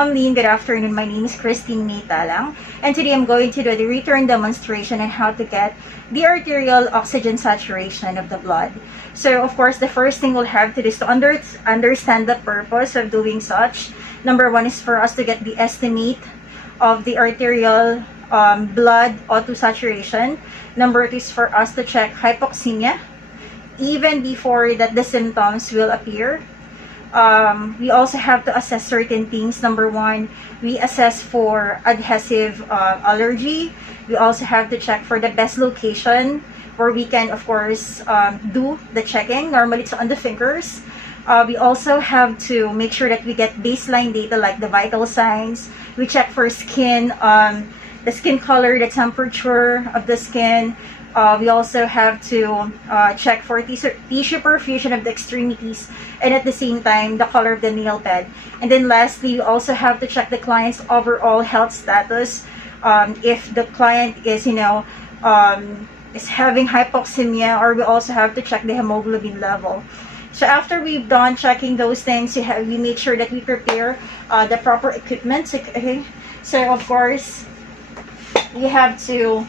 Lynn, good afternoon. My name is Christine Maytalang, and today I'm going to do the return demonstration on how to get the arterial oxygen saturation of the blood. So, of course, the first thing we'll have to do is to understand the purpose of doing such. Number one is for us to get the estimate of the arterial blood O2 saturation. Number two is for us to check hypoxemia even before that the symptoms will appear. We also have to assess certain things. Number one, we assess for adhesive allergy. We also have to check for the best location where we can, of course, do the checking. Normally, it's on the fingers. We also have to make sure that we get baseline data like the vital signs. We check for skin, the skin color, the temperature of the skin. We also have to check for tissue perfusion of the extremities, and at the same time the color of the nail bed. And then lastly, you also have to check the client's overall health status. If the client is is having hypoxemia, or we also have to check the hemoglobin level. So after we've done checking those things, we make sure that we prepare the proper equipment. Okay, so of course we have to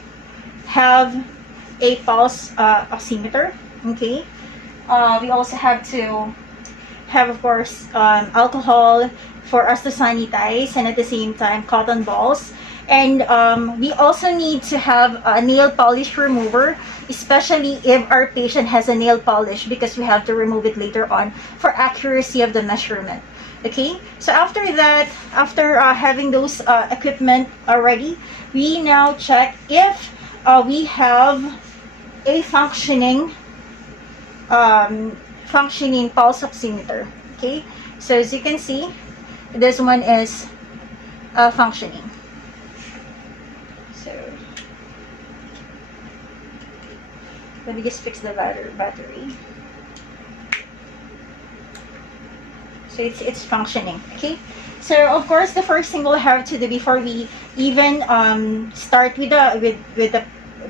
have a pulse oximeter. Okay, we also have to have, of course, alcohol for us to sanitize, and at the same time cotton balls. And we also need to have a nail polish remover, especially if our patient has a nail polish, because we have to remove it later on for accuracy of the measurement. Okay, so after that, after having those equipment ready, we now check if we have a functioning pulse oximeter. Okay, so as you can see, this one is functioning. So let me just fix the battery. So it's functioning. Okay, so of course the first thing we'll have to do before we even start with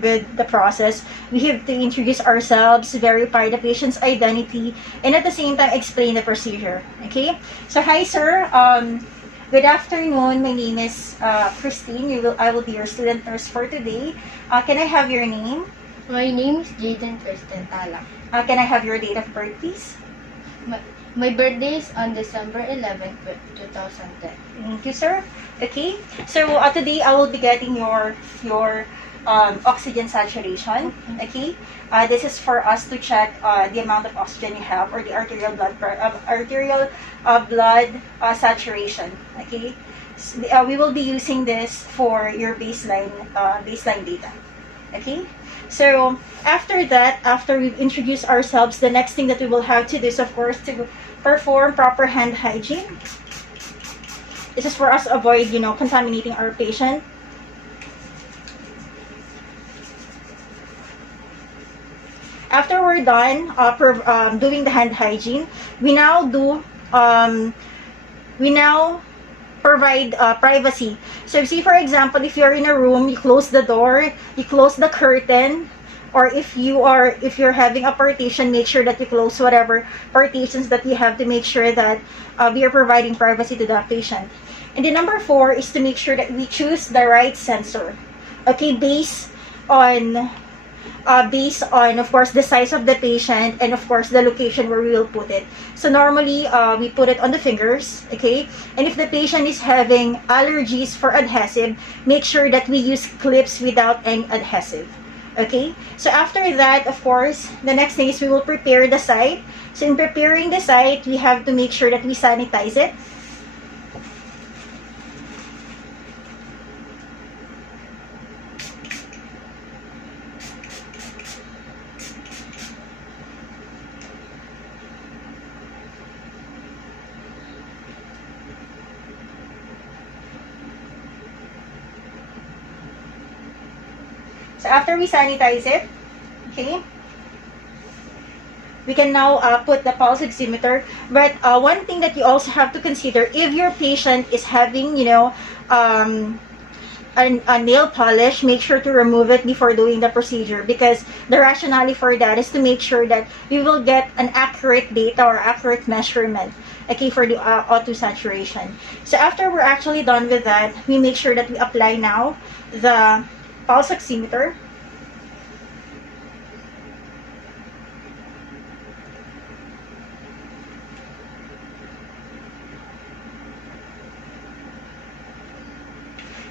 the process, we have to introduce ourselves, verify the patient's identity, and at the same time explain the procedure. Okay, so hi sir, good afternoon. My name is Christine. I will be your student nurse for today. Can I have your name? My name is Jaden Kristen Talang. Can I have your date of birth, please? My birthday is on December 11, 2010. Thank you, sir. Okay, so today I will be getting your oxygen saturation. Okay, this is for us to check the amount of oxygen you have, or the arterial blood saturation. Okay, so, we will be using this for your baseline data. Okay, so after that, after we've introduced ourselves, the next thing that we will have to do is, of course, to perform proper hand hygiene. This is for us to avoid, contaminating our patient. After we're done doing the hand hygiene, we now provide privacy. So see, for example, if you're in a room, you close the door, you close the curtain, or if you're having a partition, make sure that you close whatever partitions that you have, to make sure that we are providing privacy to the patient. And the number 4 is to make sure that we choose the right sensor. Okay, based on, of course, the size of the patient, and of course the location where we will put it. So normally we put it on the fingers. Okay, and if the patient is having allergies for adhesive, make sure that we use clips without any adhesive. Okay, so after that, of course, the next thing is we will prepare the site. So in preparing the site, we have to make sure that we sanitize it. So after we sanitize it, okay, we can now put the pulse oximeter. But one thing that you also have to consider, if your patient is having, a nail polish, make sure to remove it before doing the procedure, because the rationale for that is to make sure that we will get an accurate data or accurate measurement, okay, for the auto saturation. So after we're actually done with that, we make sure that we apply now the pulse oximeter.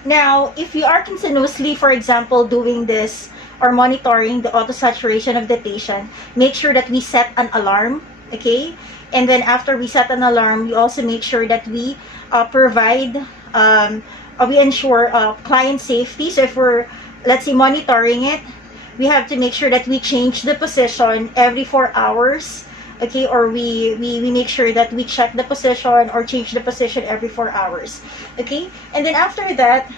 Now, if you are continuously, for example, doing this or monitoring the auto saturation of the patient, make sure that we set an alarm, okay? And then after we set an alarm, we also make sure that we we ensure client safety. So if we're, let's say, monitoring it, we have to make sure that we change the position every 4 hours, okay? Or we make sure that we check the position or change the position every 4 hours, okay? And then after that,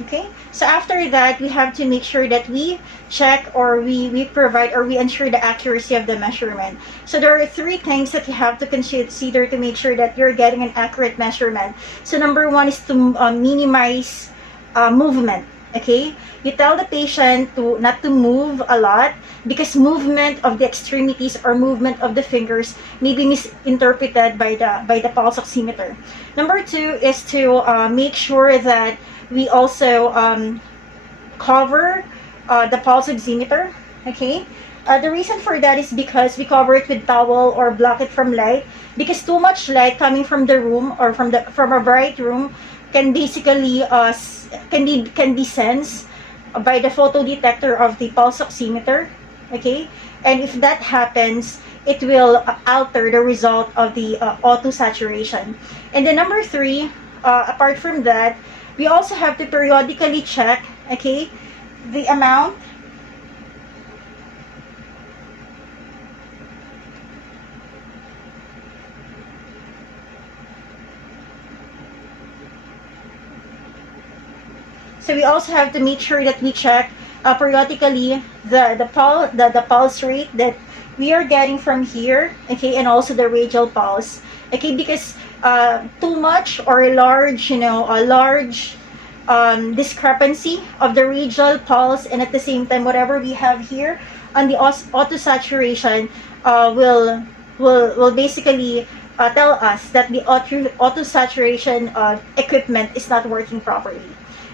okay, so after that, we have to make sure that we check or we provide or we ensure the accuracy of the measurement. So there are 3 things that you have to consider to make sure that you're getting an accurate measurement. So number 1 is to minimize movement, okay? You tell the patient to not to move a lot, because movement of the extremities or movement of the fingers may be misinterpreted by the pulse oximeter. Number 2 is to make sure that we also cover the pulse oximeter, okay? The reason for that is because we cover it with towel or block it from light, because too much light coming from the room or from a bright room can basically can be sensed by the photo detector of the pulse oximeter, okay? And if that happens, it will alter the result of the auto saturation. And then number 3, apart from that, we also have to periodically check, okay, the amount so we also have to make sure that we check periodically the pulse rate that we are getting from here, okay, and also the radial pulse, okay, because too much or a large discrepancy of the radial pulse and at the same time whatever we have here on the auto saturation will basically tell us that the auto saturation equipment is not working properly,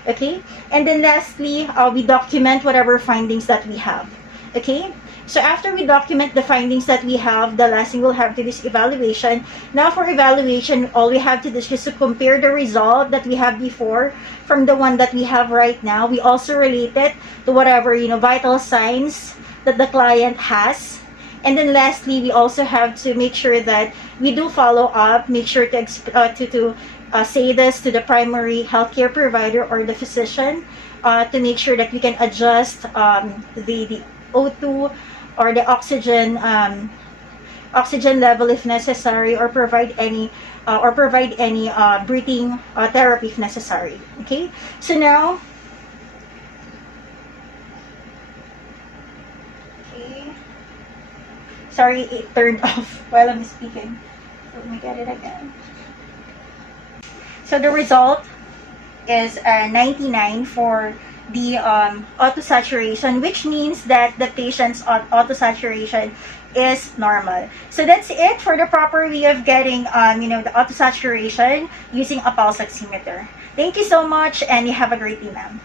okay? And then lastly, we document whatever findings that we have, okay? So after we document the findings that we have, the last thing we'll have to do is evaluation. Now for evaluation, all we have to do is just to compare the result that we have before from the one that we have right now. We also relate it to whatever, vital signs that the client has. And then lastly, we also have to make sure that we do follow up, make sure to say this to the primary healthcare provider or the physician to make sure that we can adjust the O2 or the oxygen level if necessary, or provide any breathing therapy if necessary, okay? So now, okay, sorry, it turned off while I'm speaking, so let me get it again. So the result is 99 for the auto saturation, which means that the patient's auto saturation is normal. So that's it for the proper way of getting the auto saturation using a pulse oximeter. Thank you so much, and you have a great day, ma'am.